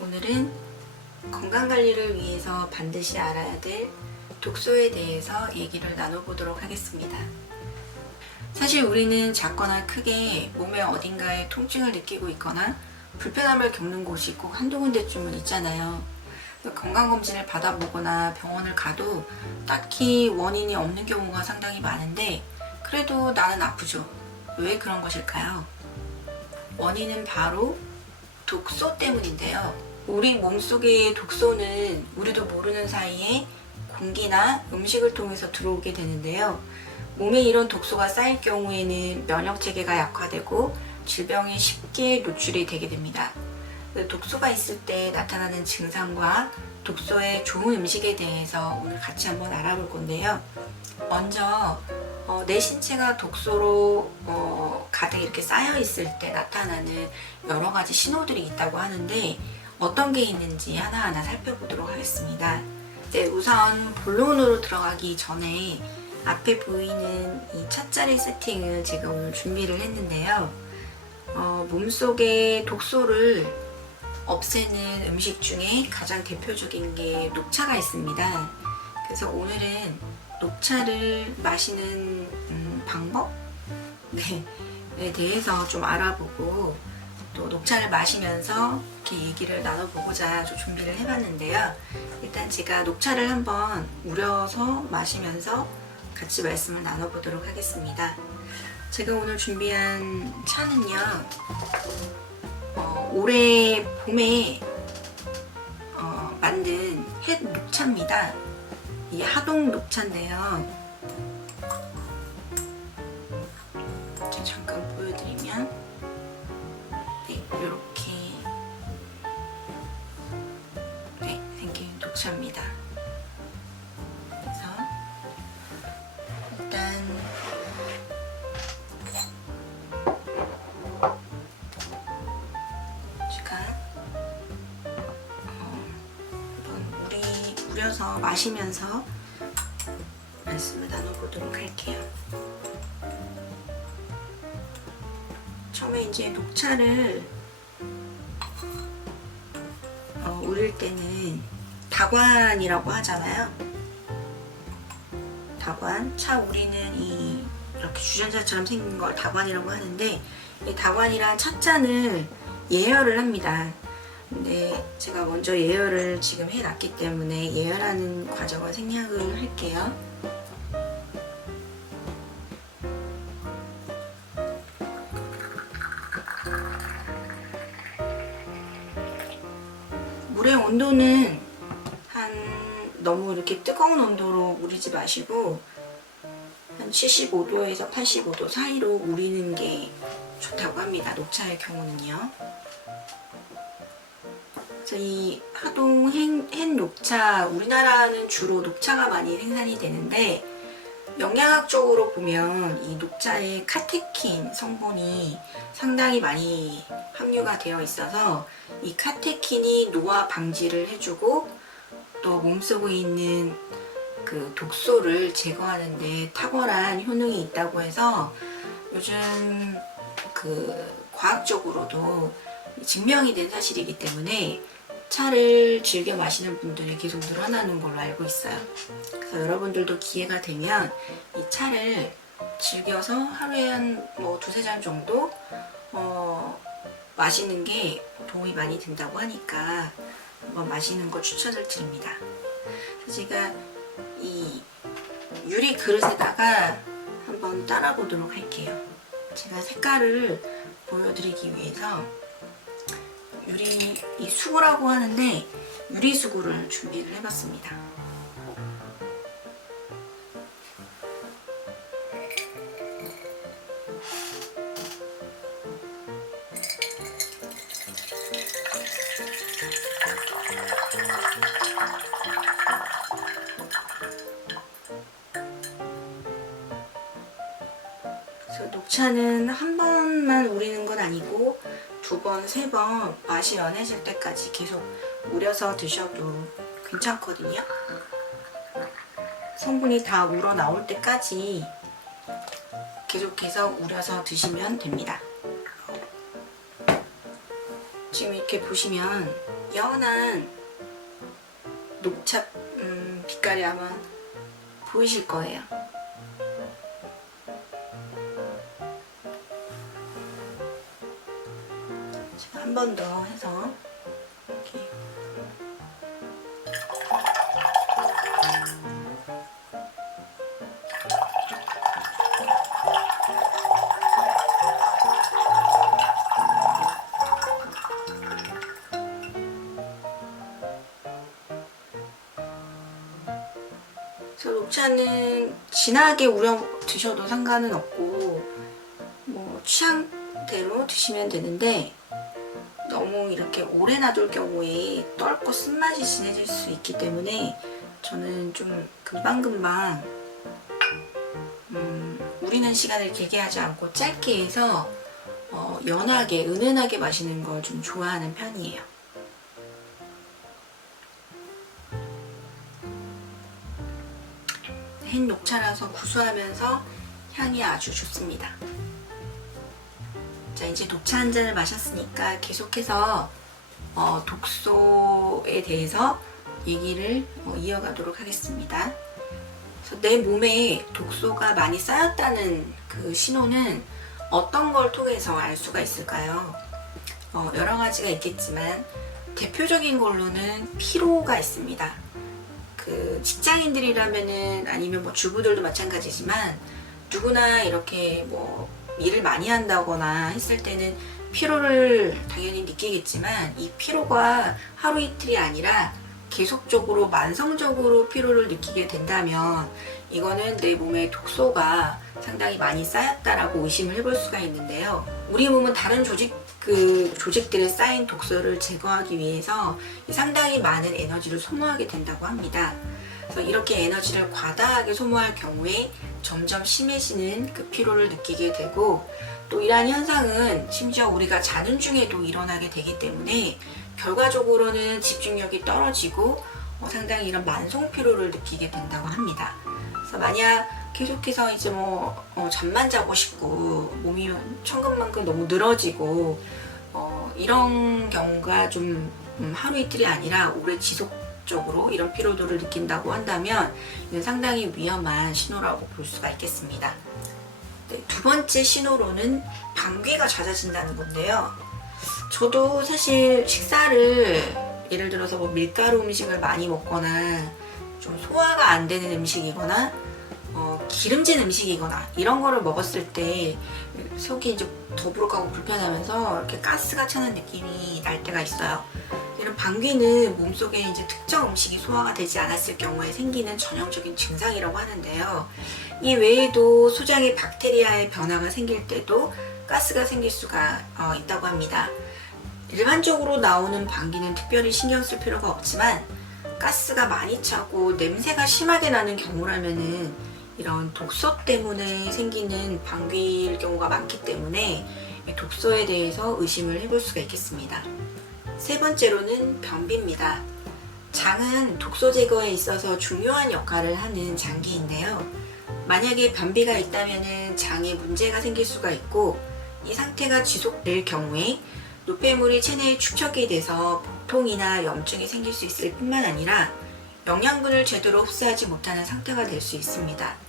오늘은 건강관리를 위해서 반드시 알아야 될 독소에 대해서 얘기를 나눠보도록 하겠습니다. 사실 우리는 작거나 크게 몸의 어딘가에 통증을 느끼고 있거나 불편함을 겪는 곳이 꼭 한두 군데쯤은 있잖아요. 건강검진을 받아보거나 병원을 가도 딱히 원인이 없는 경우가 상당히 많은데 그래도 나는 아프죠. 왜 그런 것일까요? 원인은 바로 독소 때문인데요. 우리 몸속의 독소는 우리도 모르는 사이에 공기나 음식을 통해서 들어오게 되는데요. 몸에 이런 독소가 쌓일 경우에는 면역체계가 약화되고 질병에 쉽게 노출이 되게 됩니다. 독소가 있을 때 나타나는 증상과 독소의 좋은 음식에 대해서 오늘 같이 한번 알아볼 건데요. 먼저 내 신체가 독소로 가득 이렇게 쌓여 있을 때 나타나는 여러 가지 신호들이 있다고 하는데 어떤 게 있는지 하나하나 살펴보도록 하겠습니다. 우선 본론으로 들어가기 전에 앞에 보이는 이 찻자리 세팅을 제가 오늘 준비를 했는데요. 몸속에 독소를 없애는 음식 중에 가장 대표적인 게 녹차가 있습니다. 그래서 오늘은 녹차를 마시는 방법에 대해서 좀 알아보고 또 녹차를 마시면서 이렇게 얘기를 나눠보고자 준비를 해봤는데요. 일단 제가 녹차를 한번 우려서 마시면서 같이 말씀을 나눠보도록 하겠습니다. 제가 오늘 준비한 차는요, 올해 봄에 만든 햇 녹차입니다. 이게 하동 녹차인데요. 제가 잠깐 보여드리면 이렇게 생긴 녹차입니다. 그래서 일단 우려서 마시면서 말씀을 나눠보도록 할게요. 처음에 이제 녹차를 우릴 때는 다관이라고 하잖아요. 다관, 차 우리는 이렇게 주전자처럼 생긴 걸 다관이라고 하는데 이 다관이랑 찻잔을 예열을 합니다. 근데 제가 먼저 예열을 지금 해놨기 때문에 예열하는 과정을 생략을 할게요. 물의 온도는 너무 이렇게 뜨거운 온도로 우리지 마시고 한 75도에서 85도 사이로 우리는 게 좋다고 합니다. 녹차의 경우는요. 이 하동 햇 녹차, 우리나라는 주로 녹차가 많이 생산이 되는데 영양학적으로 보면 이 녹차에 카테킨 성분이 상당히 많이 함유가 되어 있어서 이 카테킨이 노화 방지를 해주고 또 몸속에 있는 그 독소를 제거하는 데 탁월한 효능이 있다고 해서 요즘 그 과학적으로도 증명이 된 사실이기 때문에 차를 즐겨 마시는 분들이 계속 늘어나는 걸로 알고 있어요. 그래서 여러분들도 기회가 되면 이 차를 즐겨서 하루에 한 두세 잔 정도 마시는 게 도움이 많이 된다고 하니까 한번 마시는 걸 추천을 드립니다. 그래서 제가 이 유리 그릇에다가 한번 따라 보도록 할게요. 제가 색깔을 보여드리기 위해서 이 수구라고 하는데 유리 수구를 준비를 해봤습니다. 그래서 녹차는 한 번만 우리는 건 아니고 두 번, 세 번 맛이 연해질 때까지 계속 우려서 드셔도 괜찮거든요. 성분이 다 우러나올 때까지 계속해서 우려서 드시면 됩니다. 지금 이렇게 보시면 연한 녹차 빛깔이 아마 보이실 거예요. 한 번 더 해서 이렇게 그래서 녹차는 진하게 우려 드셔도 상관은 없고 뭐 취향대로 드시면 되는데 너무 이렇게 오래 놔둘 경우에 떫고 쓴맛이 진해질 수 있기 때문에 저는 좀 금방금방 우리는 시간을 길게 하지 않고 짧게 해서 연하게 은은하게 마시는 걸 좀 좋아하는 편이에요. 햇 녹차라서 구수하면서 향이 아주 좋습니다. 자, 이제 녹차 한 잔을 마셨으니까 계속해서 독소에 대해서 얘기를 이어가도록 하겠습니다. 그래서 내 몸에 독소가 많이 쌓였다는 그 신호는 어떤 걸 통해서 알 수가 있을까요? 여러 가지가 있겠지만 대표적인 걸로는 피로가 있습니다. 그 직장인들이라면은 아니면 뭐 주부들도 마찬가지지만 누구나 이렇게 뭐 일을 많이 한다거나 했을 때는 피로를 당연히 느끼겠지만 이 피로가 하루 이틀이 아니라 계속적으로 만성적으로 피로를 느끼게 된다면 이거는 내 몸에 독소가 상당히 많이 쌓였다라고 의심을 해볼 수가 있는데요. 우리 몸은 다른 조직들에 쌓인 독소를 제거하기 위해서 상당히 많은 에너지를 소모하게 된다고 합니다. 그래서 이렇게 에너지를 과다하게 소모할 경우에 점점 심해지는 그 피로를 느끼게 되고 또 이러한 현상은 심지어 우리가 자는 중에도 일어나게 되기 때문에 결과적으로는 집중력이 떨어지고 상당히 이런 만성 피로를 느끼게 된다고 합니다. 그래서 만약 계속해서 이제 잠만 자고 싶고 몸이 천근만근 너무 늘어지고 이런 경우가 좀 하루 이틀이 아니라 오래 지속적으로 이런 피로도를 느낀다고 한다면 이는 상당히 위험한 신호라고 볼 수가 있겠습니다. 네, 두 번째 신호로는 방귀가 잦아진다는 건데요. 저도 사실 식사를 예를 들어서 뭐 밀가루 음식을 많이 먹거나 좀 소화가 안 되는 음식이거나 기름진 음식이거나 이런 거를 먹었을 때 속이 이제 더부룩하고 불편하면서 이렇게 가스가 차는 느낌이 날 때가 있어요. 이런 방귀는 몸속에 이제 특정 음식이 소화가 되지 않았을 경우에 생기는 전형적인 증상이라고 하는데요. 이 외에도 소장의 박테리아의 변화가 생길 때도 가스가 생길 수가 있다고 합니다. 일반적으로 나오는 방귀는 특별히 신경 쓸 필요가 없지만 가스가 많이 차고 냄새가 심하게 나는 경우라면은 이런 독소 때문에 생기는 방귀일 경우가 많기 때문에 독소에 대해서 의심을 해볼 수가 있겠습니다. 세 번째로는 변비입니다. 장은 독소 제거에 있어서 중요한 역할을 하는 장기인데요. 만약에 변비가 있다면 장에 문제가 생길 수가 있고 이 상태가 지속될 경우에 노폐물이 체내에 축적이 돼서 복통이나 염증이 생길 수 있을 뿐만 아니라 영양분을 제대로 흡수하지 못하는 상태가 될 수 있습니다.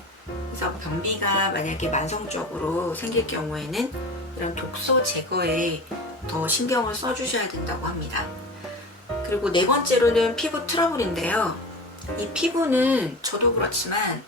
그래서 변비가 만약에 만성적으로 생길 경우에는 이런 독소 제거에 더 신경을 써주셔야 된다고 합니다. 그리고 네 번째로는 피부 트러블인데요. 이 피부는 저도 그렇지만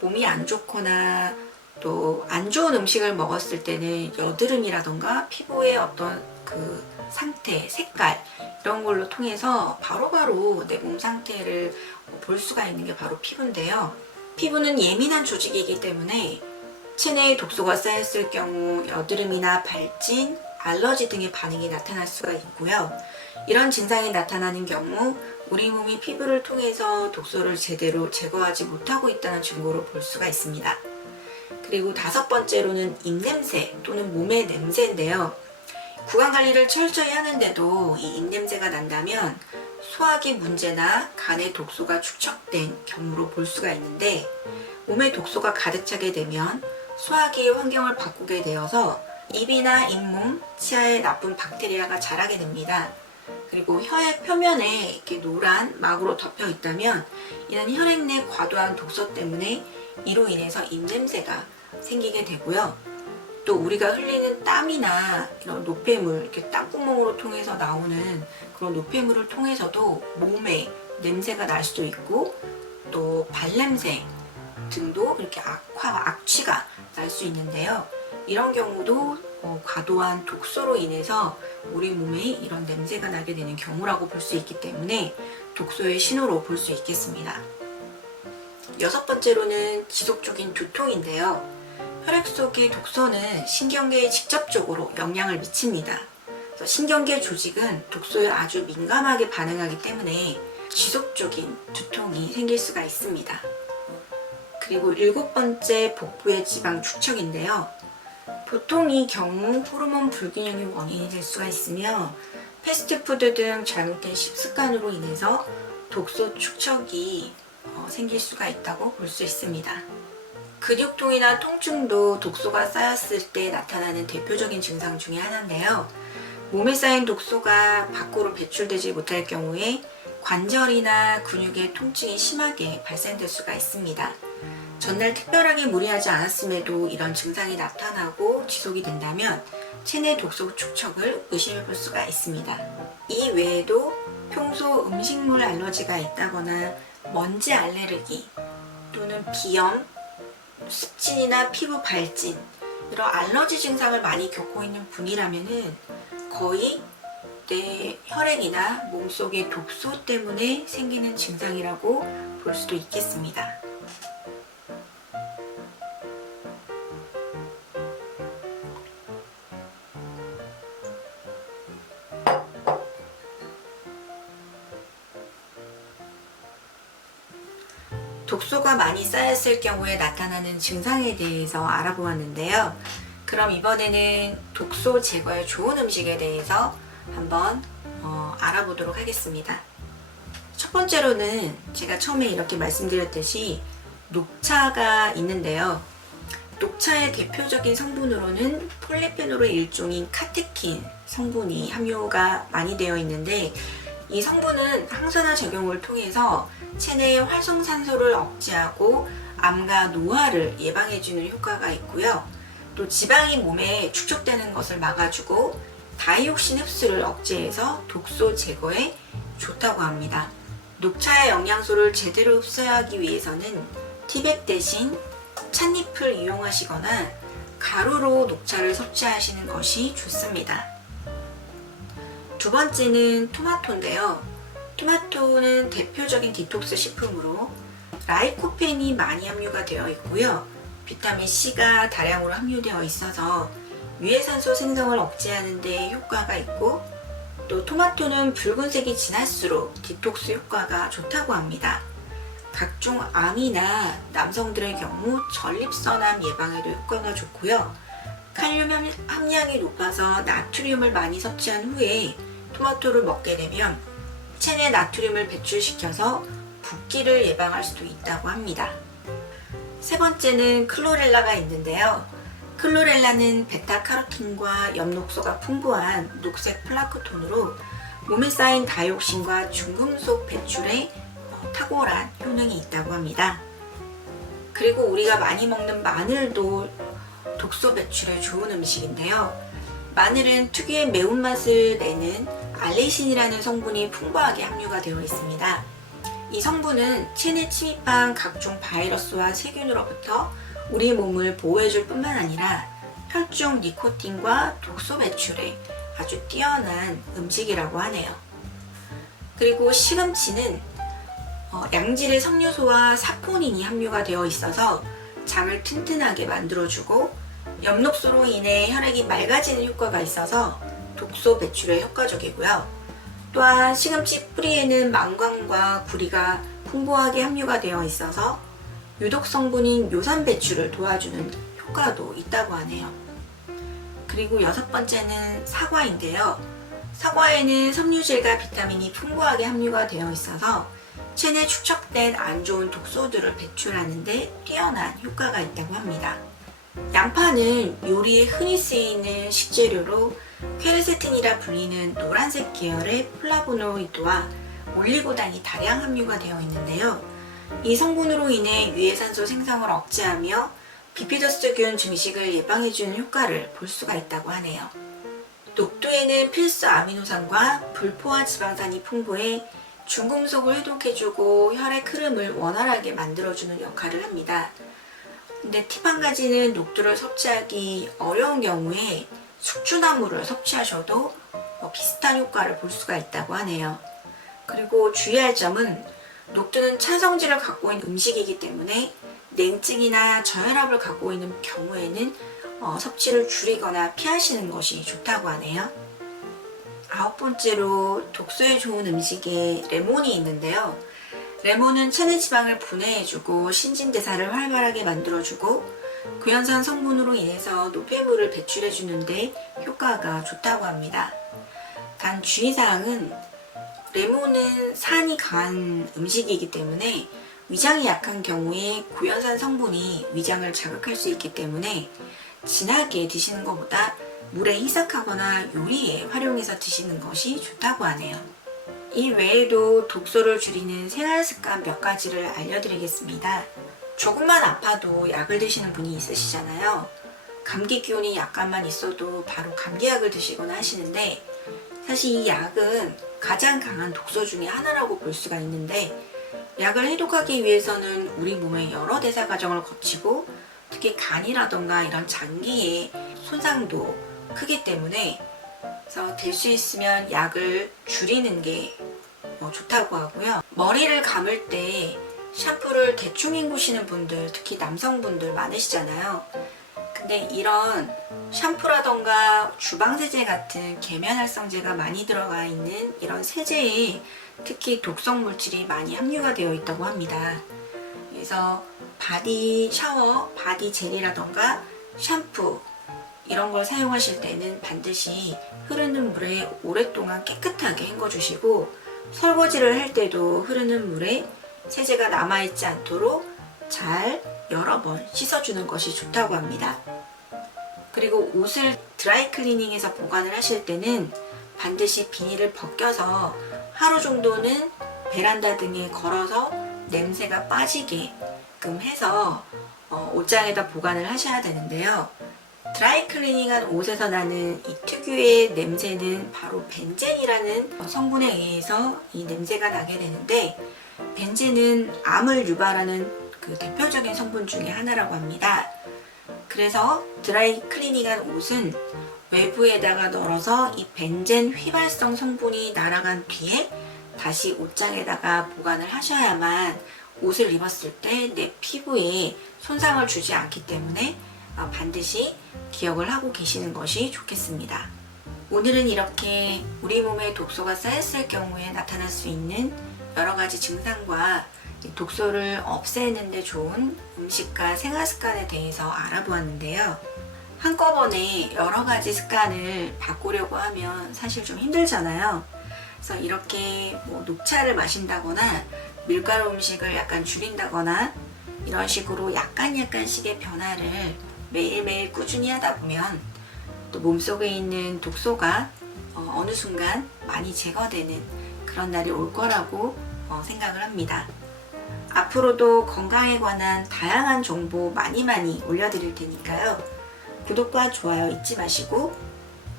몸이 안 좋거나 또 안 좋은 음식을 먹었을 때는 여드름이라던가 피부의 어떤 그 상태, 색깔 이런 걸로 통해서 바로바로 내 몸 상태를 볼 수가 있는 게 바로 피부인데요. 피부는 예민한 조직이기 때문에 체내에 독소가 쌓였을 경우 여드름이나 발진, 알러지 등의 반응이 나타날 수가 있고요. 이런 증상이 나타나는 경우 우리 몸이 피부를 통해서 독소를 제대로 제거하지 못하고 있다는 증거로 볼 수가 있습니다. 그리고 다섯 번째로는 입냄새 또는 몸의 냄새인데요. 구강관리를 철저히 하는데도 이 입냄새가 난다면 소화기 문제나 간에 독소가 축적된 경우로 볼 수가 있는데 몸에 독소가 가득 차게 되면 소화기의 환경을 바꾸게 되어서 입이나 잇몸, 치아에 나쁜 박테리아가 자라게 됩니다. 그리고 혀의 표면에 이렇게 노란 막으로 덮여 있다면 이는 혈액 내 과도한 독소 때문에 이로 인해서 입냄새가 생기게 되고요. 또 우리가 흘리는 땀이나 이런 노폐물, 이렇게 땀구멍으로 통해서 나오는 그런 노폐물을 통해서도 몸에 냄새가 날 수도 있고 또 발냄새 등도 이렇게 악취가 날 수 있는데요. 이런 경우도 과도한 독소로 인해서 우리 몸에 이런 냄새가 나게 되는 경우라고 볼 수 있기 때문에 독소의 신호로 볼 수 있겠습니다. 여섯 번째로는 지속적인 두통인데요. 혈액 속의 독소는 신경계에 직접적으로 영향을 미칩니다. 그래서 신경계 조직은 독소에 아주 민감하게 반응하기 때문에 지속적인 두통이 생길 수가 있습니다. 그리고 일곱 번째, 복부의 지방 축척인데요. 보통 이 경우 호르몬 불균형의 원인이 될 수가 있으며 패스트푸드 등 잘못된 식습관으로 인해서 독소 축척이 생길 수가 있다고 볼 수 있습니다. 근육통이나 통증도 독소가 쌓였을 때 나타나는 대표적인 증상 중에 하나인데요. 몸에 쌓인 독소가 밖으로 배출되지 못할 경우에 관절이나 근육의 통증이 심하게 발생될 수가 있습니다. 전날 특별하게 무리하지 않았음에도 이런 증상이 나타나고 지속이 된다면 체내 독소 축척을 의심해 볼 수가 있습니다. 이 외에도 평소 음식물 알러지가 있다거나 먼지 알레르기 또는 비염, 습진이나 피부 발진 이런 알러지 증상을 많이 겪고 있는 분이라면은 거의 내 혈액이나 몸속의 독소 때문에 생기는 증상이라고 볼 수도 있겠습니다. 독소가 많이 쌓였을 경우에 나타나는 증상에 대해서 알아보았는데요. 그럼 이번에는 독소 제거에 좋은 음식에 대해서 한번 알아보도록 하겠습니다. 첫 번째로는 제가 처음에 이렇게 말씀드렸듯이 녹차가 있는데요. 녹차의 대표적인 성분으로는 폴리페놀의 일종인 카테킨 성분이 함유가 많이 되어 있는데 이 성분은 항산화 작용을 통해서 체내의 활성산소를 억제하고 암과 노화를 예방해주는 효과가 있고요. 또 지방이 몸에 축적되는 것을 막아주고 다이옥신 흡수를 억제해서 독소 제거에 좋다고 합니다. 녹차의 영양소를 제대로 흡수하기 위해서는 티백 대신 찻잎을 이용하시거나 가루로 녹차를 섭취하시는 것이 좋습니다. 두 번째는 토마토인데요. 토마토는 대표적인 디톡스 식품으로 라이코펜이 많이 함유가 되어 있고요. 비타민 C가 다량으로 함유되어 있어서 유해산소 생성을 억제하는 데 효과가 있고 또 토마토는 붉은색이 진할수록 디톡스 효과가 좋다고 합니다. 각종 암이나 남성들의 경우 전립선암 예방에도 효과가 좋고요. 칼륨 함량이 높아서 나트륨을 많이 섭취한 후에 토마토를 먹게 되면 체내 나트륨을 배출시켜서 붓기를 예방할 수도 있다고 합니다. 세 번째는 클로렐라가 있는데요. 클로렐라는 베타카로틴과 엽록소가 풍부한 녹색 플라크톤으로 몸에 쌓인 다이옥신과 중금속 배출에 탁월한 효능이 있다고 합니다. 그리고 우리가 많이 먹는 마늘도 독소 배출에 좋은 음식인데요. 마늘은 특유의 매운맛을 내는 알레신이라는 성분이 풍부하게 함유가 되어 있습니다. 이 성분은 체내 침입한 각종 바이러스와 세균으로부터 우리 몸을 보호해줄 뿐만 아니라 혈중 니코틴과 독소 배출에 아주 뛰어난 음식이라고 하네요. 그리고 시금치는 양질의 석류소와 사포닌이 함유가 되어 있어서 장을 튼튼하게 만들어주고 엽록소로 인해 혈액이 맑아지는 효과가 있어서 독소 배출에 효과적이고요. 또한 시금치 뿌리에는 망광과 구리가 풍부하게 함유가 되어 있어서 유독 성분인 요산 배출을 도와주는 효과도 있다고 하네요. 그리고 여섯 번째는 사과인데요. 사과에는 섬유질과 비타민이 풍부하게 함유가 되어 있어서 체내 축적된 안 좋은 독소들을 배출하는 데 뛰어난 효과가 있다고 합니다. 양파는 요리에 흔히 쓰이는 식재료로 퀘르세틴이라 불리는 노란색 계열의 플라보노이드와 올리고당이 다량 함유가 되어 있는데요. 이 성분으로 인해 유해산소 생성을 억제하며 비피더스균 증식을 예방해주는 효과를 볼 수가 있다고 하네요. 녹두에는 필수 아미노산과 불포화 지방산이 풍부해 중금속을 해독해주고 혈액 흐름을 원활하게 만들어주는 역할을 합니다. 근데 팁 한 가지는 녹두를 섭취하기 어려운 경우에 숙주나물을 섭취하셔도 비슷한 효과를 볼 수가 있다고 하네요. 그리고 주의할 점은 녹두는 찬성질을 갖고 있는 음식이기 때문에 냉증이나 저혈압을 갖고 있는 경우에는 섭취를 줄이거나 피하시는 것이 좋다고 하네요. 9번째로 독소에 좋은 음식에 레몬이 있는데요. 레몬은 체내 지방을 분해해주고 신진대사를 활발하게 만들어주고 구연산 성분으로 인해서 노폐물을 배출해주는데 효과가 좋다고 합니다. 단 주의사항은 레몬은 산이 강한 음식이기 때문에 위장이 약한 경우에 구연산 성분이 위장을 자극할 수 있기 때문에 진하게 드시는 것보다 물에 희석하거나 요리에 활용해서 드시는 것이 좋다고 하네요. 이 외에도 독소를 줄이는 생활습관 몇 가지를 알려드리겠습니다. 조금만 아파도 약을 드시는 분이 있으시잖아요. 감기 기운이 약간만 있어도 바로 감기약을 드시거나 하시는데 사실 이 약은 가장 강한 독소 중에 하나라고 볼 수가 있는데 약을 해독하기 위해서는 우리 몸의 여러 대사 과정을 거치고 특히 간이라던가 이런 장기의 손상도 크기 때문에 그래서 될 수 있으면 약을 줄이는 게 좋다고 하고요. 머리를 감을 때 샴푸를 대충 헹구시는 분들, 특히 남성분들 많으시잖아요. 근데 이런 샴푸라던가 주방세제 같은 계면활성제가 많이 들어가 있는 이런 세제에 특히 독성 물질이 많이 함유가 되어 있다고 합니다. 그래서 바디 샤워, 바디 젤이라던가 샴푸 이런 걸 사용하실 때는 반드시 흐르는 물에 오랫동안 깨끗하게 헹궈주시고 설거지를 할 때도 흐르는 물에 세제가 남아있지 않도록 잘 여러 번 씻어주는 것이 좋다고 합니다. 그리고 옷을 드라이 클리닝해서 보관을 하실 때는 반드시 비닐을 벗겨서 하루 정도는 베란다 등에 걸어서 냄새가 빠지게끔 해서 옷장에다 보관을 하셔야 되는데요. 드라이 클리닝한 옷에서 나는 이 특유의 냄새는 바로 벤젠이라는 성분에 의해서 이 냄새가 나게 되는데 벤젠은 암을 유발하는 그 대표적인 성분 중에 하나라고 합니다. 그래서 드라이 클리닝한 옷은 외부에다가 널어서 이 벤젠 휘발성 성분이 날아간 뒤에 다시 옷장에다가 보관을 하셔야만 옷을 입었을 때 내 피부에 손상을 주지 않기 때문에 반드시 기억을 하고 계시는 것이 좋겠습니다. 오늘은 이렇게 우리 몸에 독소가 쌓였을 경우에 나타날 수 있는 여러 가지 증상과 독소를 없애는 데 좋은 음식과 생활 습관에 대해서 알아보았는데요. 한꺼번에 여러 가지 습관을 바꾸려고 하면 사실 좀 힘들잖아요. 그래서 이렇게 녹차를 마신다거나 밀가루 음식을 약간 줄인다거나 이런 식으로 약간씩의 변화를 매일매일 꾸준히 하다 보면 또 몸속에 있는 독소가 어느 순간 많이 제거되는 그런 날이 올 거라고 생각을 합니다. 앞으로도 건강에 관한 다양한 정보 많이 올려드릴 테니까요. 구독과 좋아요 잊지 마시고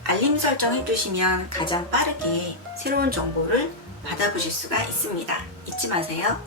알림 설정 해두시면 가장 빠르게 새로운 정보를 받아보실 수가 있습니다. 잊지 마세요.